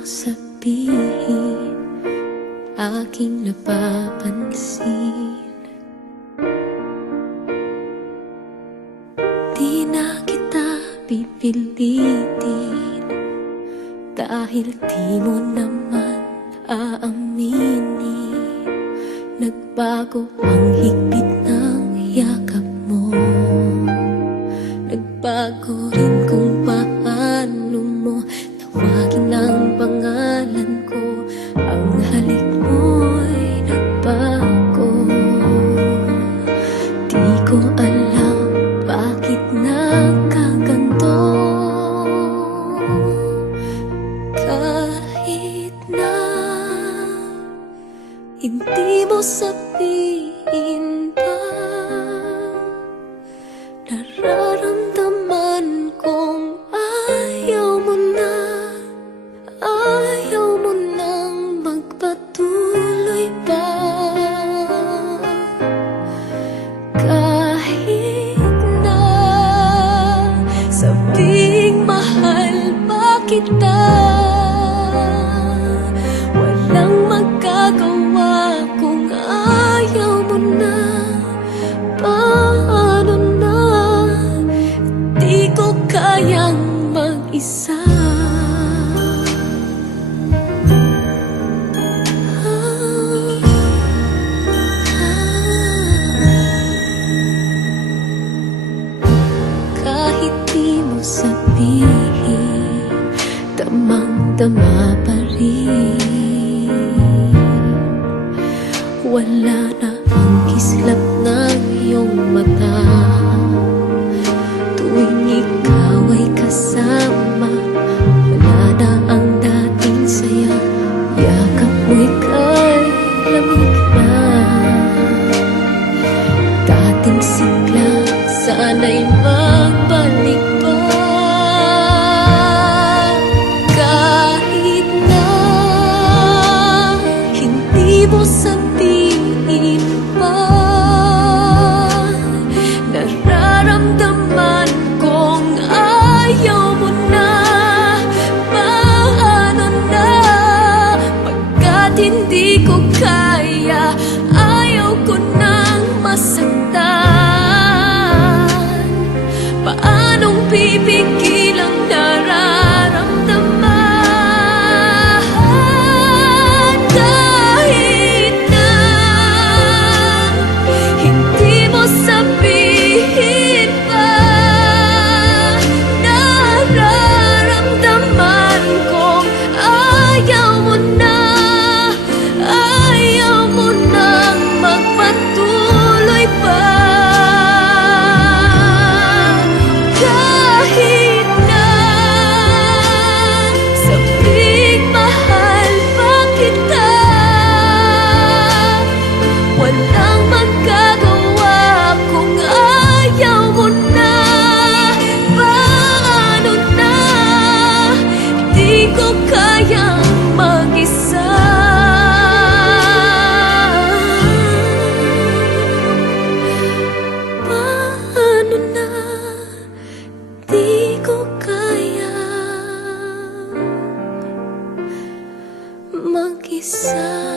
mo sabihin, aking napapansin. Di na kita pipilitin, dahil di mo naman aaminin. Nagbago ang higpit ng yakap mo, nagbago rin kung paano mo tawagin ang pangalan ko. Ang halik mo'y nagbago. Di ko alam bakit nagkaganto, kahit na hindi mo sabihin pa. Nararamdaman kong ayaw mo na, ayaw mo nang magpatuloy pa. Kahit na sabing mahal pa kita, walang magagawa kung ayaw mo na. Paano na, di ko kayang mag-isa. Kahit di mo sabihin, damang-dama pa rin. Wala na ang kislap ng iyong mata tuwing ikaw ay kasama. Wala na ang dating saya, yakap mo'y kay lamig na. Dating sigla, sana'y magbalik pa. Kahit na hindi mo sabihin pa, nararamdaman kong ayaw mo na. Paano na, pagkat hindi ko kaya, ayaw ko nang masaktan. Paanong pipigil ang nararamdaman? Kahit na hindi mo sabihin pa, nararamdaman kong ayaw mo na, ayaw mo nang magpatuloy pa. Kahit na sabing mahal pa kita, walang magagawa kung ayaw mo na. Paano na, di ko kayang mag-isa. Paano na, di ko kaya mag-isa.